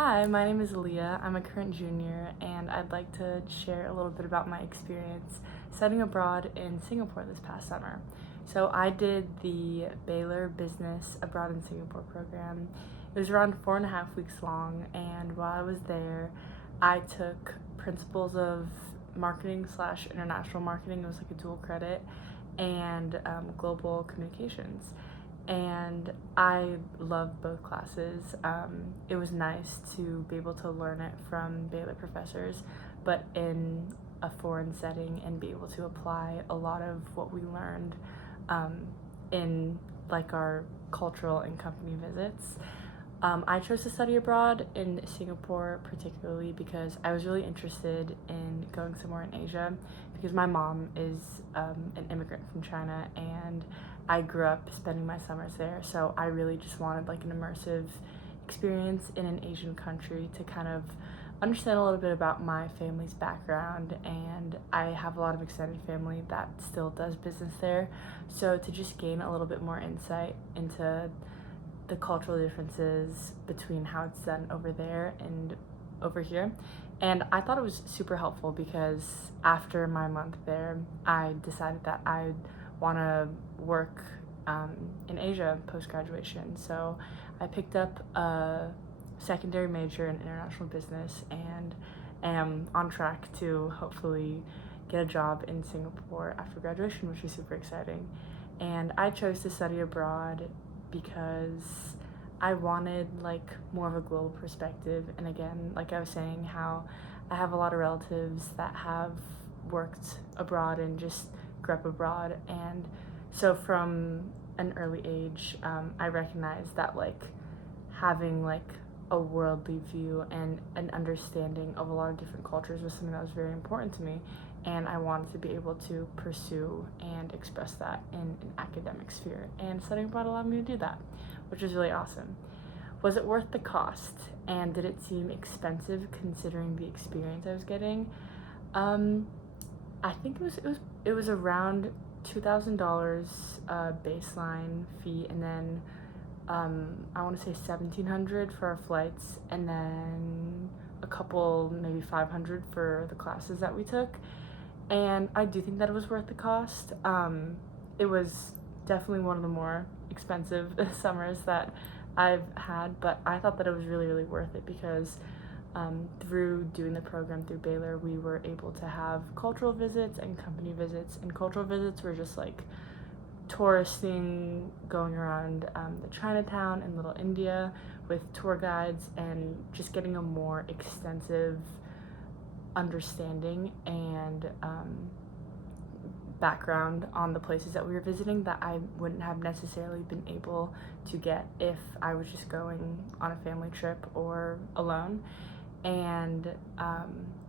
Hi, my name is Leah. I'm a current junior, and I'd like to share a little bit about my experience studying abroad in Singapore this past summer. So, I did the Baylor Business Abroad in Singapore program. It was around 4.5 weeks long, and while I was there, I took principles of marketing slash international marketing. It was like a dual credit, and global communications, and I loved both classes. It was nice to be able to learn it from Baylor professors, but in a foreign setting and be able to apply a lot of what we learned in like our cultural and company visits. I chose to study abroad in Singapore particularly because I was really interested in going somewhere in Asia because my mom is an immigrant from China, and I grew up spending my summers there. So I really just wanted like an immersive experience in an Asian country to kind of understand a little bit about my family's background, and I have a lot of extended family that still does business there. So to just gain a little bit more insight into the cultural differences between how it's done over there and over here. And I thought it was super helpful because after my month there, I decided that I want to work in Asia post graduation. So I picked up a secondary major in international business and am on track to hopefully get a job in Singapore after graduation, which is super exciting. And I chose to study abroad because I wanted like more of a global perspective. And again, like I was saying, how I have a lot of relatives that have worked abroad and just grew up abroad. And so from an early age, I recognized that like having like a worldly view and an understanding of a lot of different cultures was something that was very important to me, and I wanted to be able to pursue and express that in an academic sphere, and studying abroad allowed me to do that, which is really awesome. Was it worth the cost, and did it seem expensive considering the experience I was getting? um I think it was around $2,000 baseline fee, and then I want to say 1,700 for our flights, and then a couple, maybe 500 for the classes that we took. And I do think that it was worth the cost. It was definitely one of the more expensive summers that I've had, but I thought that it was really, really worth it because through doing the program through Baylor, we were able to have cultural visits and company visits. And cultural visits were just like touristing, going around the Chinatown and Little India with tour guides, and just getting a more extensive understanding and background on the places that we were visiting that I wouldn't have necessarily been able to get if I was just going on a family trip or alone. And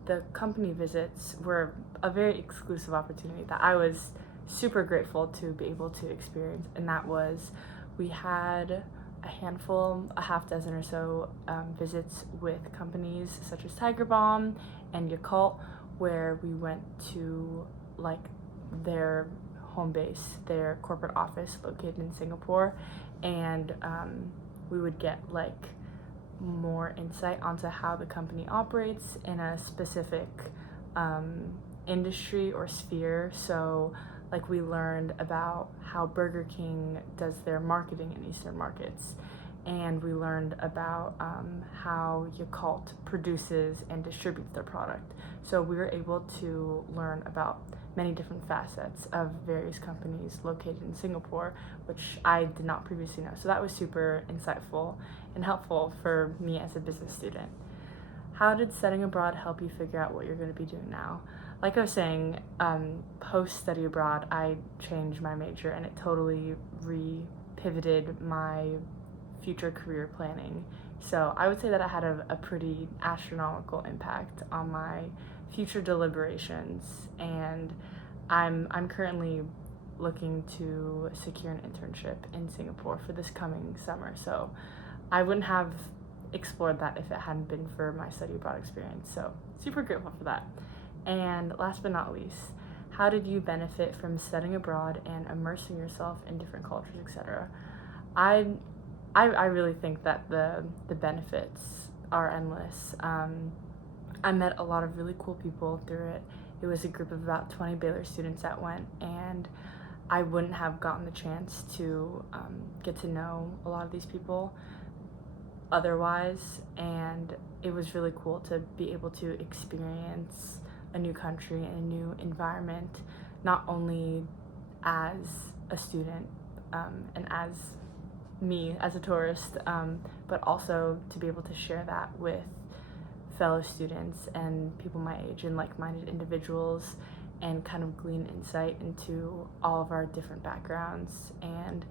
the company visits were a very exclusive opportunity that I was super grateful to be able to experience, and that was we had a handful, a half dozen or so visits with companies such as Tiger Balm and Yakult, where we went to like their home base, their corporate office located in Singapore, and we would get like more insight onto how the company operates in a specific industry or sphere. So like we learned about how Burger King does their marketing in Eastern markets, and we learned about how Yakult produces and distributes their product. So we were able to learn about many different facets of various companies located in Singapore, which I did not previously know. So that was super insightful and helpful for me as a business student. How did studying abroad help you figure out what you're going to be doing now? Like I was saying, post study abroad, I changed my major, and it totally pivoted my future career planning. So I would say that it had a pretty astronomical impact on my future deliberations, and I'm currently looking to secure an internship in Singapore for this coming summer. So I wouldn't have explored that if it hadn't been for my study abroad experience. So super grateful for that. And last but not least, how did you benefit from studying abroad and immersing yourself in different cultures, etc.? I I really think that the benefits are endless. I met a lot of really cool people through it. It was a group of about 20 Baylor students that went, and I wouldn't have gotten the chance to get to know a lot of these people otherwise, and it was really cool to be able to experience a new country and a new environment, not only as a student and as me as a tourist, but also to be able to share that with fellow students and people my age and like-minded individuals, and kind of glean insight into all of our different backgrounds and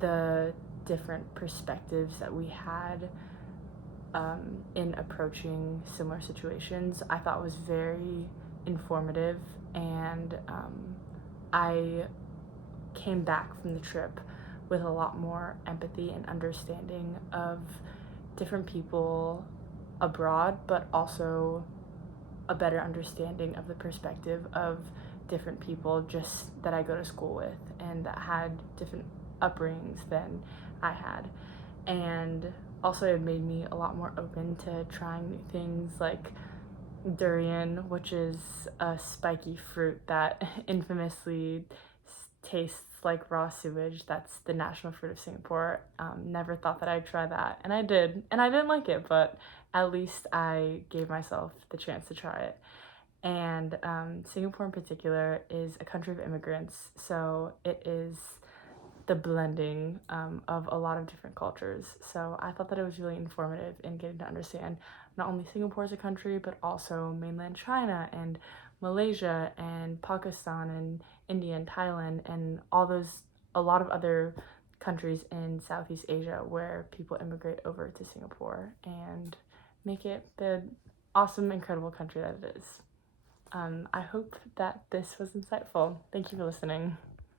the different perspectives that we had in approaching similar situations. I thought was very informative, and I came back from the trip with a lot more empathy and understanding of different people abroad, but also a better understanding of the perspective of different people just that I go to school with and that had different upbringings than I had. And also it made me a lot more open to trying new things like durian, which is a spiky fruit that infamously tastes like raw sewage. That's the national fruit of Singapore. Never thought that I'd try that, and I did, and I didn't like it, but at least I gave myself the chance to try it. And Singapore in particular is a country of immigrants, so it is the blending of a lot of different cultures. So I thought that it was really informative in getting to understand not only Singapore as a country, but also mainland China and Malaysia and Pakistan and India and Thailand and a lot of other countries in Southeast Asia where people immigrate over to Singapore and make it the awesome, incredible country that it is. I hope that this was insightful. Thank you for listening.